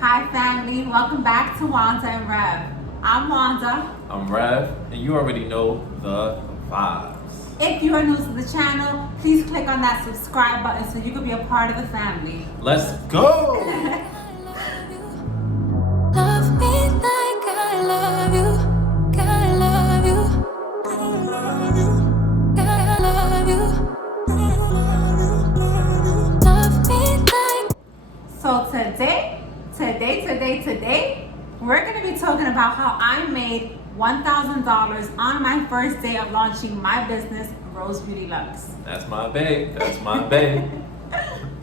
Hi family, welcome back to Wanda and Rev. I'm Wanda. I'm Rev, and you already know the vibes. If you are new to the channel, please click on that subscribe button so you can be a part of the family. Let's go! Love me like I love you. God, I love you. God, I love you. Love me like. So today, we're going to be talking about how I made $1,000 on my first day of launching my business, Rose Beauty Luxe. That's my babe. That's my babe.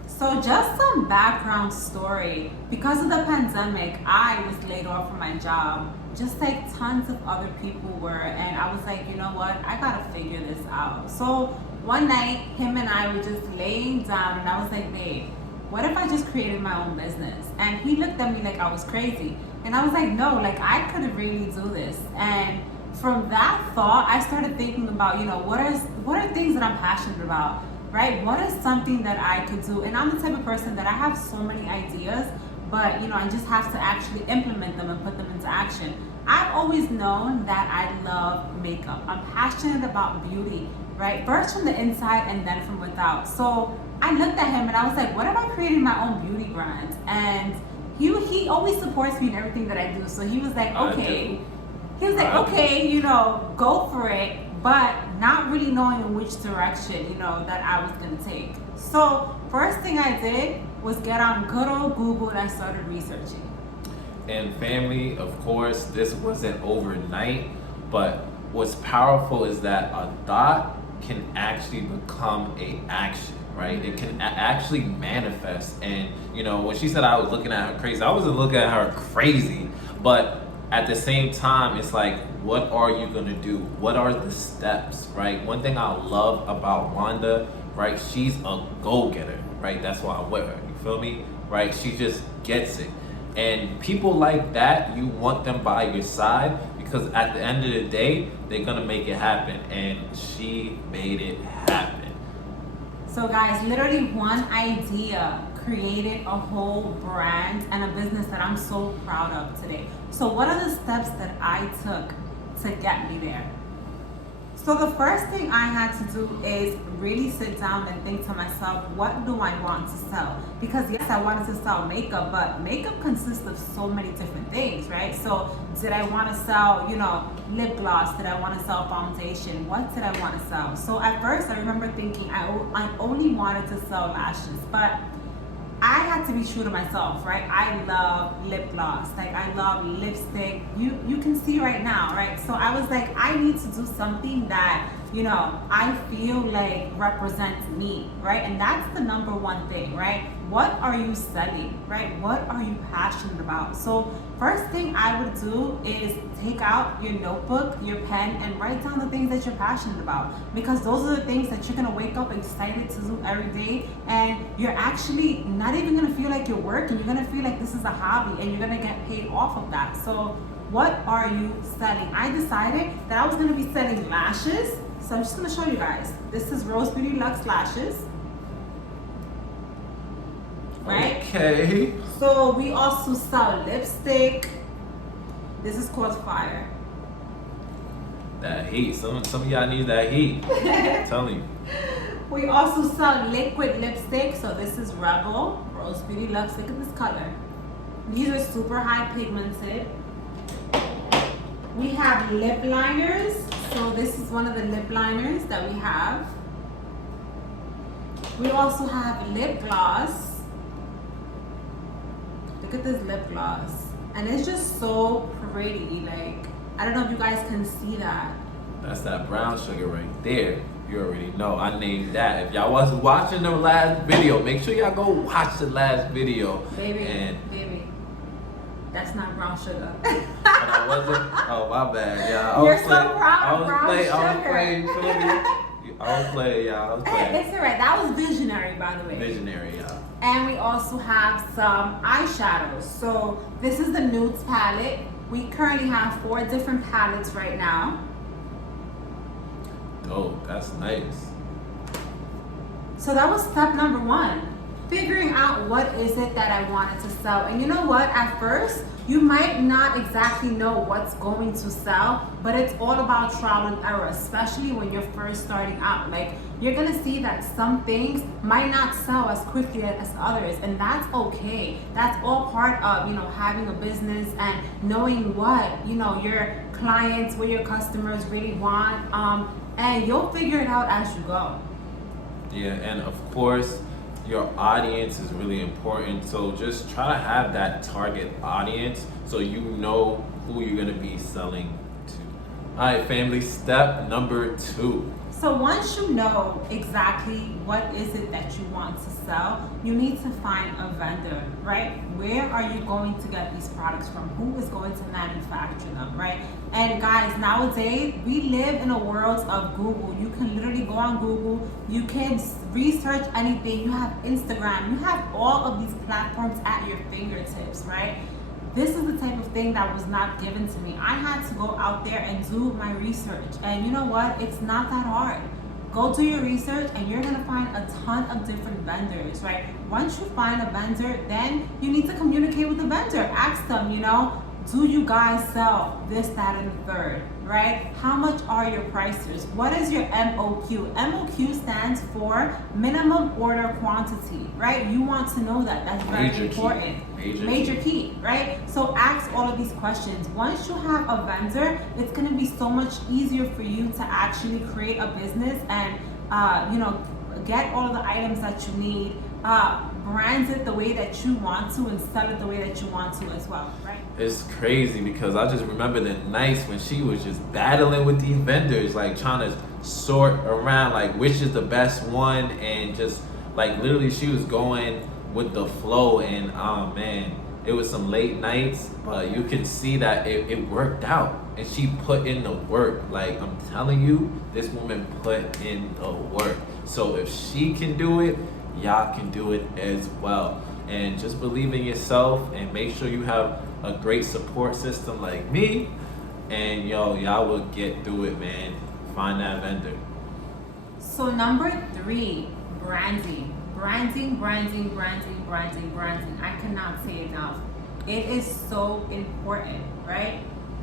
So just some background story. Because of the pandemic, I was laid off from my job, just like tons of other people were. And I was like, you know what? I gotta figure this out. So one night, him and I were just laying down and I was like, babe, what if I just created my own business? And he looked at me like I was crazy. And I was like, no, like I could really do this. And from that thought, I started thinking about, what are things that I'm passionate about? Right? What is something that I could do? And I'm the type of person that I have so many ideas, but I just have to actually implement them and put them into action. I've always known that I love makeup. I'm passionate about beauty, right? First from the inside and then from without. So I looked at him and I was like, what if I created my own beauty brand? And he always supports me in everything that I do. So he was like, okay. He was like, okay, go for it, but not really knowing in which direction, that I was gonna take. So first thing I did was get on good old Google and I started researching. And family, of course, this wasn't overnight, but what's powerful is that a thought can actually become a action, right? It can actually manifest. And when she said I was looking at her crazy, I wasn't looking at her crazy, but at the same time, it's like, what are you gonna do? What are the steps, right? One thing I love about Wanda, right? She's a go-getter, right? That's why I'm with her. You feel me? Right? She just gets it. And people like that, you want them by your side because at the end of the day, they're gonna make it happen. And she made it happen. So guys, literally one idea created a whole brand and a business that I'm so proud of today. So what are the steps that I took to get me there? So the first thing I had to do is really sit down and think to myself, what do I want to sell? Because yes, I wanted to sell makeup, but makeup consists of so many different things, right? So did I want to sell, lip gloss? Did I want to sell foundation? What did I want to sell? So at first I remember thinking I only wanted to sell lashes, but I had to be true to myself, right? I love lip gloss, like I love lipstick. You can see right now, right? So I was like, I need to do something that, I feel like represents me, right? And that's the number one thing, right? What are you selling, right? What are you passionate about? So first thing I would do is take out your notebook, your pen, and write down the things that you're passionate about, because those are the things that you're gonna wake up excited to do every day, and you're actually not even gonna feel like you're working. You're gonna feel like this is a hobby and you're gonna get paid off of that. So what are you selling? I decided that I was gonna be selling lashes. So I'm just gonna show you guys. This is Rose Beauty Luxe lashes. Right? Okay. So we also sell lipstick. This is called Fire. That heat. Some of y'all need that heat. I'm telling you. We also sell liquid lipstick. So this is Rebel, Rose Beauty Luxe. Look at this color. These are super high pigmented. We have lip liners. So this is one of the lip liners that we have. We also have lip gloss. Look at this lip gloss. And it's just so pretty. Like, I don't know if you guys can see that. That's that brown sugar right there. You already know. I named that. If y'all wasn't watching the last video, make sure y'all go watch the last video. Baby. That's not brown sugar. I wasn't? Oh, my bad, y'all. You're so proud of brown sugar. I was playing, feel me? I was playing, y'all. I was playing. It's alright. That was visionary, by the way. Visionary, y'all. And we also have some eyeshadows. So this is the nudes palette. We currently have 4 different palettes right now. Oh, that's nice. So that was step number 1. figuring out what is it that I wanted to sell. And you know what? At first, you might not exactly know what's going to sell, but it's all about trial and error, especially when you're first starting out. Like, you're gonna see that some things might not sell as quickly as others, and that's okay. That's all part of, having a business and knowing what, your clients, what your customers really want, and you'll figure it out as you go. Yeah, and of course, your audience is really important. So just try to have that target audience so you know who you're gonna be selling to. All right, family, step number 2. So once you know exactly what is it that you want to sell, you need to find a vendor, right? Where are you going to get these products from? Who is going to manufacture them, right? And guys, nowadays, we live in a world of Google. You can literally go on Google, you can research anything, you have Instagram, you have all of these platforms at your fingertips, right? This is the type of thing that was not given to me. I had to go out there and do my research. And you know what? It's not that hard. Go do your research and you're gonna find a ton of different vendors, right? Once you find a vendor, then you need to communicate with the vendor. Ask them, do you guys sell this, that, and the third, right? How much are your prices? What is your MOQ? MOQ stands for minimum order quantity, right? You want to know that. That's very important. Major key, right? So ask all of these questions. Once you have a vendor, it's gonna be so much easier for you to actually create a business and, get all of the items that you need, brand it the way that you want to, and sell it the way that you want to as well, right? It's crazy because I just remember the nights when she was just battling with these vendors, like trying to sort around like which is the best one, and just like literally she was going with the flow. And oh man, it was some late nights, but you can see that it worked out, and she put in the work. Like, I'm telling you, this woman put in the work. So if she can do it, y'all can do it as well. And just believe in yourself and make sure you have a great support system like me, and y'all will get through it, man. Find that vendor. So number 3, branding. Branding. I cannot say enough. It is so important, right?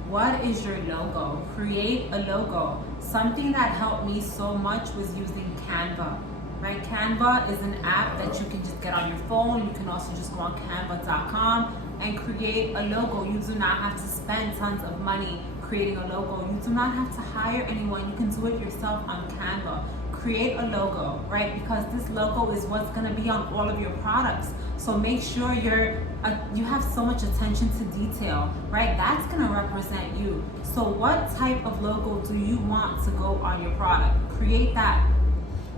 What is your logo? Create a logo. Something that helped me so much was using Canva, right? Canva is an app that you can just get on your phone. You can also just go on canva.com and create a logo. You do not have to spend tons of money creating a logo. You do not have to hire anyone. You can do it yourself on Canva. Create a logo, right? Because this logo is what's gonna be on all of your products. So make sure you have so much attention to detail, right? That's gonna represent you. So what type of logo do you want to go on your product? Create that.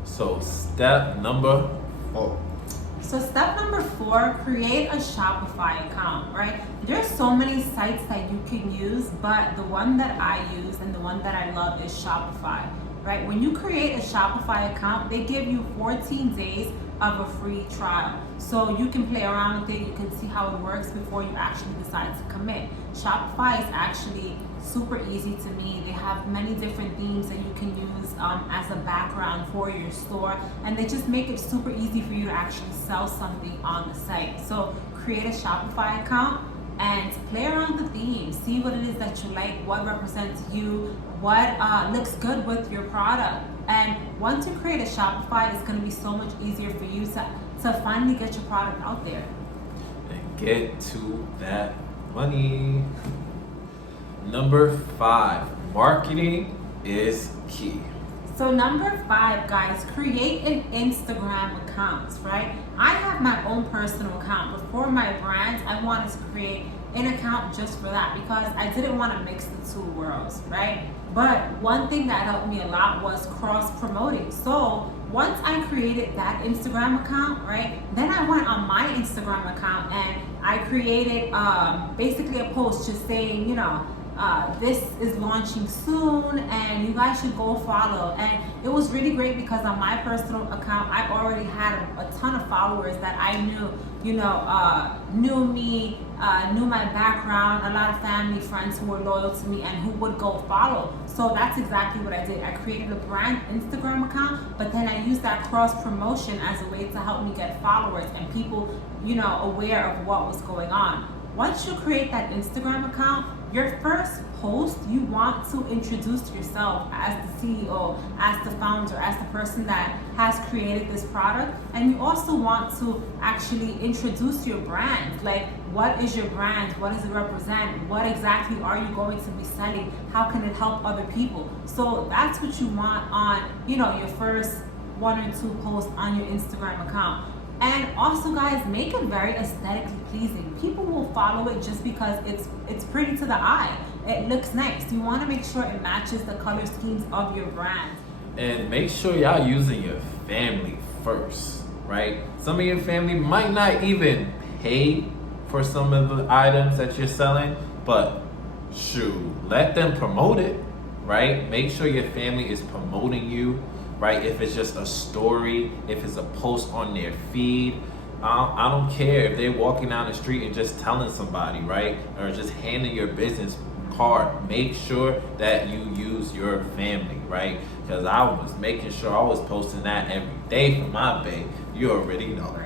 So step number 4. So step number 4, create a Shopify account, right? There's so many sites that you can use, but the one that I use and the one that I love is Shopify, right? When you create a Shopify account, they give you 14 days of a free trial. So you can play around with it, you can see how it works before you actually decide to commit. Shopify is actually super easy to me. They have many different themes that you can use as a background for your store, and they just make it super easy for you to actually sell something on the site. So create a Shopify account and play around with the themes. See what it is that you like, what represents you, what looks good with your product. And once you create a Shopify, it's going to be so much easier for you to finally get your product out there. And get to that money. Number 5, marketing is key. So number 5, guys, create an Instagram account, right? I have my own personal account, but for my brand, I wanted to create an account just for that because I didn't want to mix the two worlds, right? But one thing that helped me a lot was cross-promoting. So once I created that Instagram account, right, then I went on my Instagram account and I created basically a post just saying, this is launching soon and you guys should go follow. And it was really great because on my personal account, I already had a ton of followers that I knew, knew me, knew my background, a lot of family, friends who were loyal to me and who would go follow. So that's exactly what I did. I created a brand Instagram account, but then I used that cross promotion as a way to help me get followers and people, aware of what was going on. Once you create that Instagram account, your first post, you want to introduce yourself as the CEO, as the founder, as the person that has created this product. And you also want to actually introduce your brand. Like, what is your brand? What does it represent? What exactly are you going to be selling? How can it help other people? So that's what you want on, your first 1 or 2 posts on your Instagram account. And also, guys, make it very aesthetically pleasing. People will follow it just because it's pretty to the eye. It looks nice. You want to make sure it matches the color schemes of your brand. And make sure y'all using your family first, right? Some of your family might not even pay for some of the items that you're selling, but shoot, let them promote it, right? Make sure your family is promoting you, right? If it's just a story, if it's a post on their feed, I don't care if they're walking down the street and just telling somebody, right? Or just handing your business card. Make sure that you use your family, right? Because I was making sure I was posting that every day for my babe. You already know.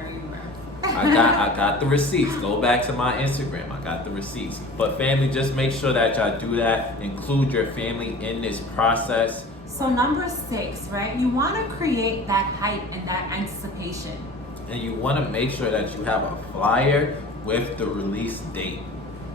I got the receipts. Go back to my Instagram. I got the receipts. But family, just make sure that y'all do that. Include your family in this process. So number 6, right? You want to create that hype and that anticipation. And you want to make sure that you have a flyer with the release date.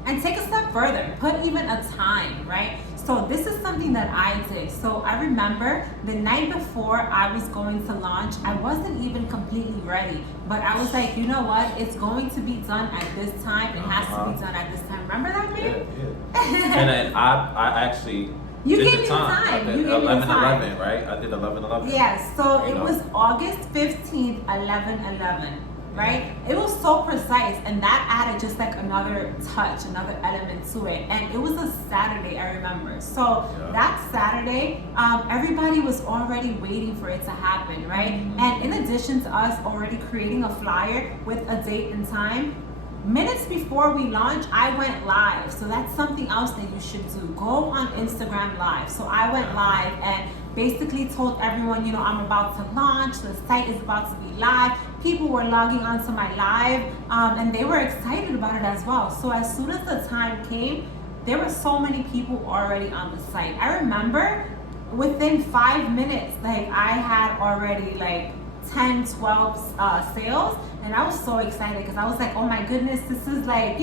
And take a step further, put even a time, right? So this is something that I did. So I remember the night before I was going to launch, I wasn't even completely ready. But I was like, you know what? It's going to be done at this time. It has to be done at this time. Remember that, babe? Yeah. And then I actually You did gave the me the time. time. I did You gave me the 11/11, right? I did 11/11. Yes. So it know? was August 15th, 11/11. Right? It was so precise, and that added just like another touch, another element to it. And it was a Saturday, I remember. So that Saturday, everybody was already waiting for it to happen, right? And in addition to us already creating a flyer with a date and time, minutes before we launch, I went live. So that's something else that you should do. Go on Instagram Live. So I went live and basically told everyone, I'm about to launch. The site is about to be live. People were logging onto my live, and they were excited about it as well. So as soon as the time came, there were so many people already on the site. I remember within 5 minutes, like I had already like 10, 12 sales, and I was so excited because I was like, oh my goodness, this is like,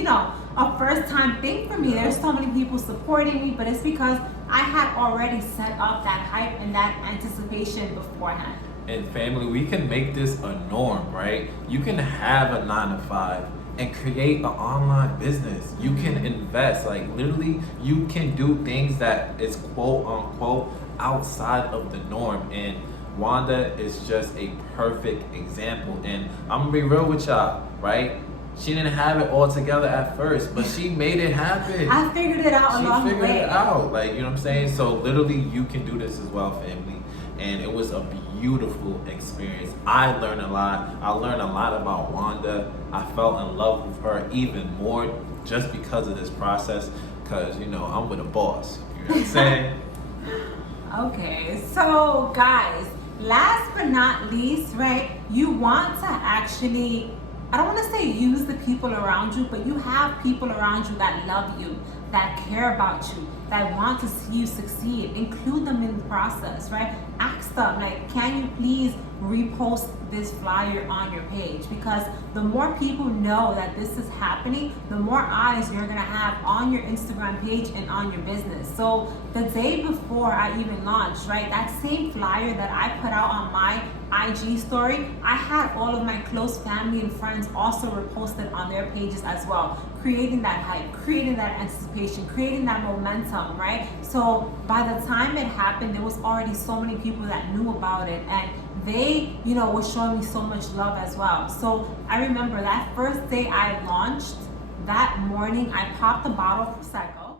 a first time thing for me. There's so many people supporting me, but it's because I had already set up that hype and that anticipation beforehand. And family, we can make this a norm, right? You can have a 9-to-5 and create an online business. You can invest, like literally you can do things that is quote unquote outside of the norm. And Wanda is just a perfect example. And I'm gonna be real with y'all, right? She didn't have it all together at first, but she made it happen. I figured it out along the way. She figured it out, like, you know what I'm saying? So literally you can do this as well, family. And it was a beautiful experience. I learned a lot. I learned a lot about Wanda. I fell in love with her even more just because of this process, because, I'm with a boss. You know what I'm saying? Okay, so guys, last but not least, right, you want to actually, I don't want to say use the people around you, but you have people around you that love you, that care about you, that want to see you succeed. Include them in the process, right? Ask them, like, can you please repost this flyer on your page? Because the more people know that this is happening, the more eyes you're gonna have on your Instagram page and on your business. So the day before I even launched, right, that same flyer that I put out on my IG story, I had all of my close family and friends also reposted on their pages as well, creating that hype, creating that anticipation, creating that momentum, right? So by the time it happened, there was already so many people that knew about it, and they, were showing me so much love as well. So I remember that first day I launched, that morning I popped a bottle of Prosecco.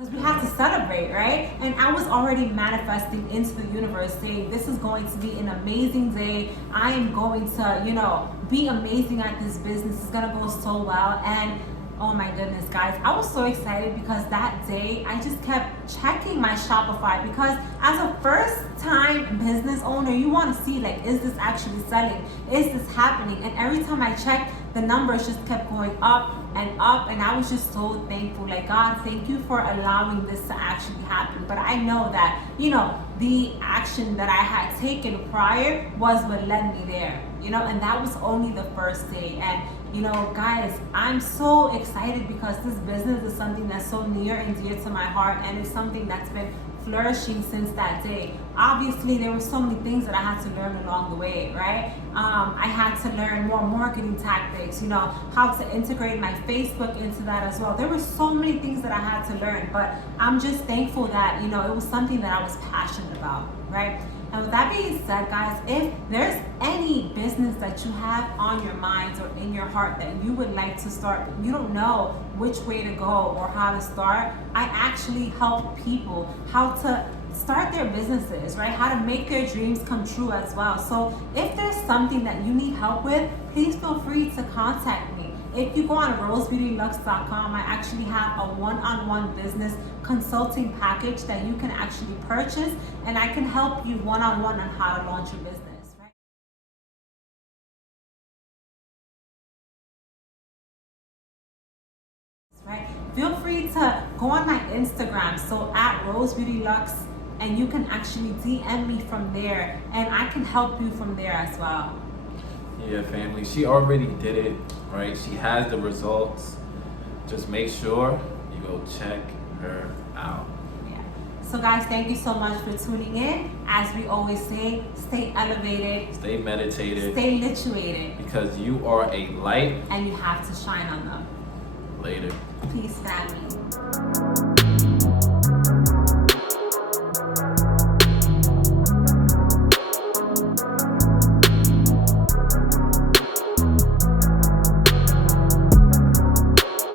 Because we have to celebrate, right? And I was already manifesting into the universe saying, this is going to be an amazing day. I am going to, be amazing at this business. It's going to go so well. And oh my goodness, guys, I was so excited because that day I just kept checking my Shopify, because as a first time business owner, you want to see, like, is this actually selling? Is this happening? And every time I checked, the numbers just kept going up, and I was just so thankful. Like, God, thank you for allowing this to actually happen. But I know that, the action that I had taken prior was what led me there, and that was only the first day. And guys, I'm so excited because this business is something that's so near and dear to my heart, and it's something that's been flourishing since that day. Obviously, there were so many things that I had to learn along the way, right? I had to learn more marketing tactics, how to integrate my Facebook into that as well. There were so many things that I had to learn, but I'm just thankful that, it was something that I was passionate about, right? And with that being said, guys, if there's any business that you have on your minds or in your heart that you would like to start, but you don't know which way to go or how to start, I actually help people how to start their businesses, right? How to make their dreams come true as well. So if there's something that you need help with, please feel free to contact me. If you go on rosebeautyluxe.com, I actually have a one-on-one business consulting package that you can actually purchase, and I can help you one-on-one on how to launch your business, right? Right? Feel free to go on my Instagram, so at rosebeautyluxe, and you can actually DM me from there, and I can help you from there as well. Yeah, family, she already did it, right? She has the results. Just make sure you go check her out. Yeah. So guys, thank you so much for tuning in. As we always say, stay elevated, Stay meditated, stay lituated, because you are a light. and you have to shine on them. Later. Peace, family.